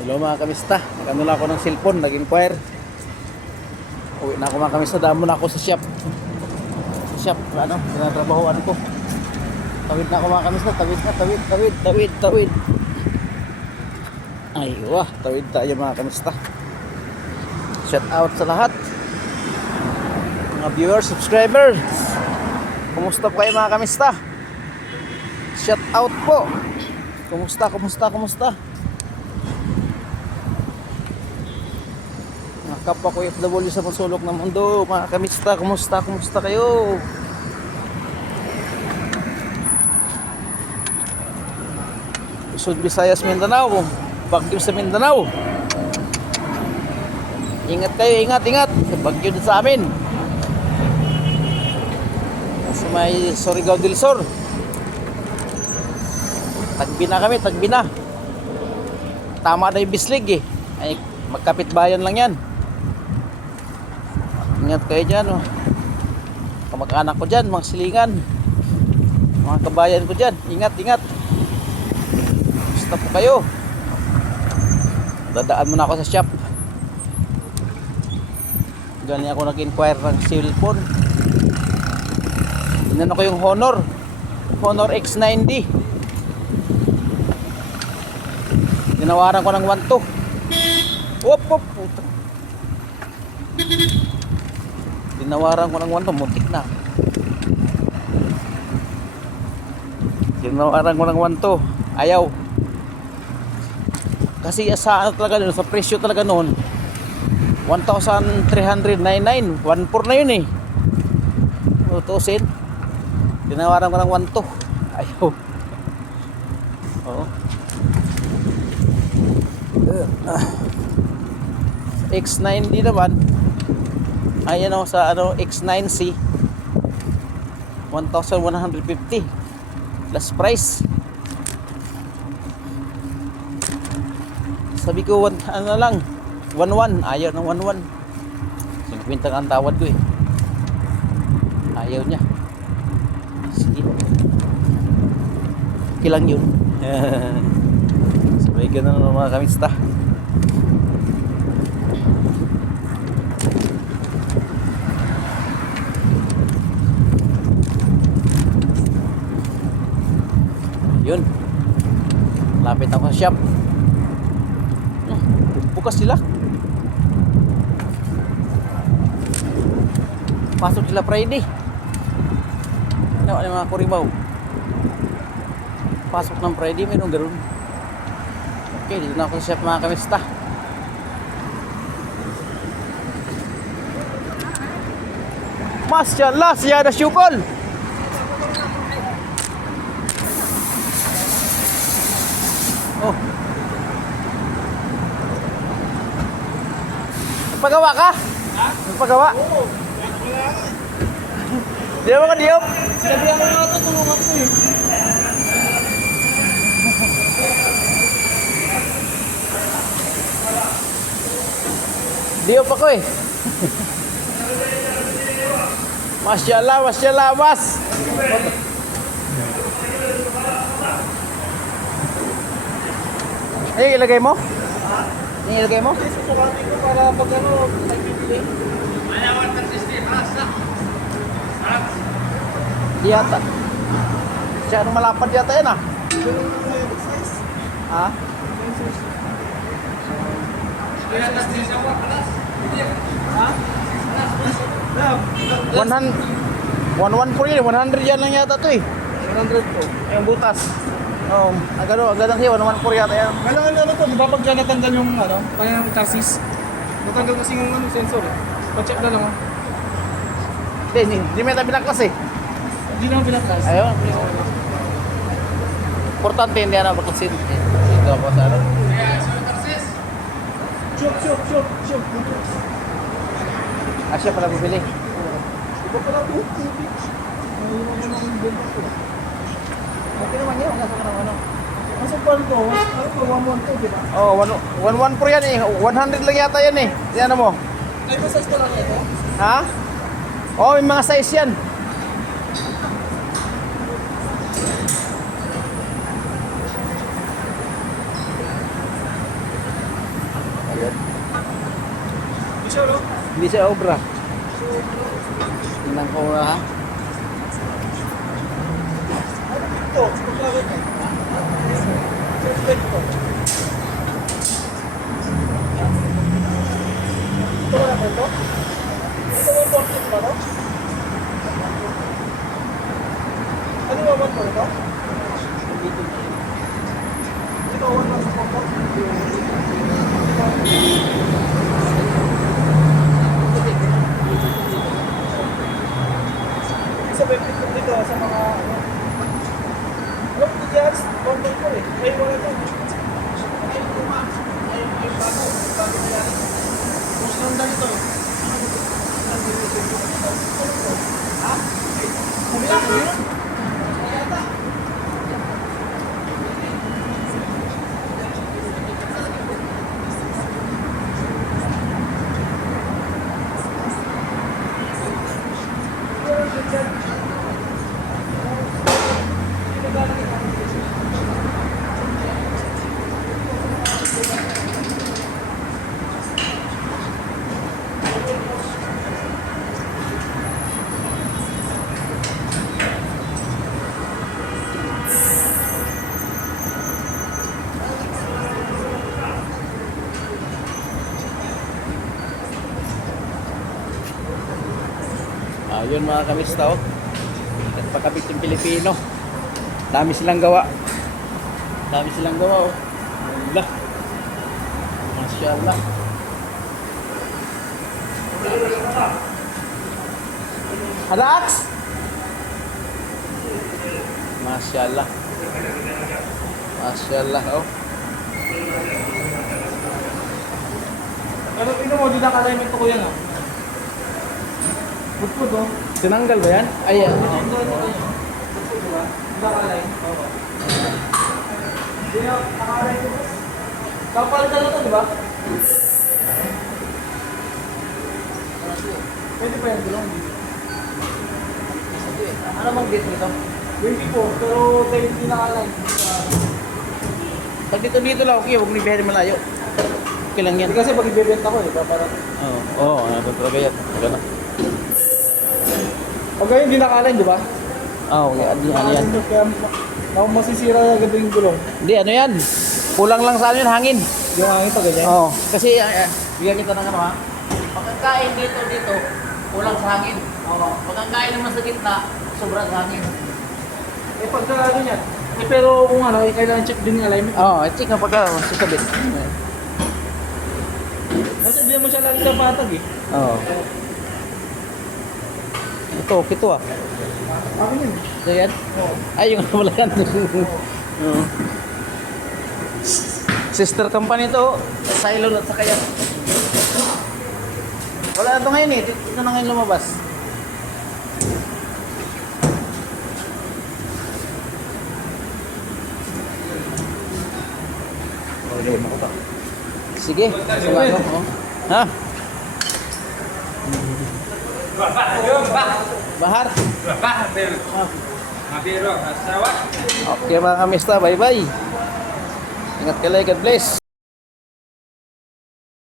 Hello mga kamista, nag-ano lang ako ng cellphone, nag-inquire. Uwi na ako mga kamista, damo na ako sa shop. Sa shop, ano, tinatrabahoan ko. Tawid na ako mga kamista, tawid. Ay, wah, tawid tayo mga kamista. Shout out sa lahat. Mga viewers, subscriber. Kumusta po kayo mga kamista? Shout out po. Kumusta? Kapwa ko FW sa pasulok ng mundo, mga kamista, kumusta kayo? Luzon, Visayas, Mindanao, bagyo sa Mindanao. Ingat kayo, ingat. Bagyo din sa amin. Sa may Surigao del Sur. Tagbina kami. Tama na yung Bislig eh. Ay, magkapit bayan lang yan. Ingat kayo dyan, oh. Kamag-anak ko dyan, mga silingan, mga kabayan ko dyan, ingat. Basta po kayo. Dadaan muna ako sa shop. Ganyan ako nag-inquire ng cellphone. Tingnan ko yung Honor X90. Tinawaran ko ng 1.2. Wop. Tinawaran ko ng 1.2, muntik na. Tinawaran ko ng 1.2, ayaw. Kasi sa ano talaga nun, sa presyo talaga noon, 1,399, 1.4 na yun eh. Utusin. Tinawaran ko ng 1.2, ayaw. Oo. X90 naman. Ayan o sa ano, X9C 1,150 plus price. Sabi ko ano lang 1.1, ayaw ng 1.1. 50 ang tawad ko eh. Ayaw niya. Sige, okay lang yun. Sabay ganun mga kamista. Yun, lapit ako sa shop. Bukas sila. Pasok sila Friday. Ano mga kuribaw. Pasok ng Friday, mayroong ganoon. Okay, dito na ako sa shop mga kamista. Masyaallah, siya na syukol. Oh. Nagpagawa ka? Ha? Nagpagawa? Oo. Di ba ka diyop? Sabi ako nga ito, tulungan ko eh. Diyop ako eh. Masyaallah, mas. Ay, ilagay mo? Ilagay mo? Susukatin ko para pag ano, nagbibili. Malawan ng system, Di yata. Siya ano malapad yata yan ah. Ha? 100 yan lang yata to eh. 100 po. Yung butas. Oh, agad siya 114 yata yan. Kailangan ano to, di ba pag natanggal yung ano, kanyang chassis? Natanggal kasi yung ano, sensor eh. Pa-check na lang ah. Hindi may tabi na class eh. Hindi naman pinaklas. Ayun. Importante hindi na makasin. Ito ako sa ano. Chok. Asya pala bumili. Iba pala po, tubig. Ayun naman ang benta ko. Okay naman yun, nasa ka ng ano. Kasi paano to? Ano to, 112, di ba? Oh, 114 yan eh. 100 lang yata yan eh. Yan mo. Ay, masas ko lang ito? Ha? Oh, may mga size yan. Yan. Di siya, no? Hindi siya obra. Tingnan ko na ha. Ito, pagkakit niya. Ito. Ito ba natin ito? Ito ba ito ba ito? Ano ba man po ito? Ito ba man sa pokok? Ibig sabihin dito sa mga alam mo diyan, konti ko eh. Ay, wala ito. Ay, bago na yan. Mas ganda nito eh. Ha? Kabila, kabila. Yun mga kamista oh. Nagpakabit yung Pilipino. Dami silang gawa. Dami silang gawa oh. Allah. Masyaallah. Ada aks? Masyaallah. Masyaallah oh. Pero tingnan mo, di naka-alignment ko yan ah. Putput oh. Tinanggal ba yan? Ay, Ito yung doon ito yun. Putput diba? Di naka-align. Oo. Di naka-align ko. Kapalitan na to, di ba? Pwede pa yan, gulong. ano bang gate nito? 24, pero tayo hindi naka-align. Pag dito lang, okay, huwag nang malayo. Okay lang yan. Hindi kasi pag ibebenta ko, di ba? Parang Oo, ano talaga yan. Gano'n. pag ngayon hindi naka-align, di ba? Okay, ano yan? Kaya masisira agad yung gulong. Hindi, ano yan? Kulang lang sa ano yun, hangin. Yung hangin pa ganyan. Oo. Kasi, bigyan kita ng ano ha. Pagkakain dito, kulang sa hangin. Oo. Pagkakain naman sa gitna, sobrang hangin. Eh pagka ano yan. Eh pero kung ano, eh, kailangan check din yung alignment. Oo, check na pagka susabit. Kasi hindi mo siya lagi sa patag eh. Oo. Ito, kito ah. Akin yun. Ito yan? Oo. Ay, yung ano wala yan. Oo. Sister company to, Cylon at saka yan. Wala na ito ngayon eh. Ito na ngayon lumabas. Sige. Sige. Ha? Bahar. Okay mga kamista, bye-bye. Ingat ka lang, God bless.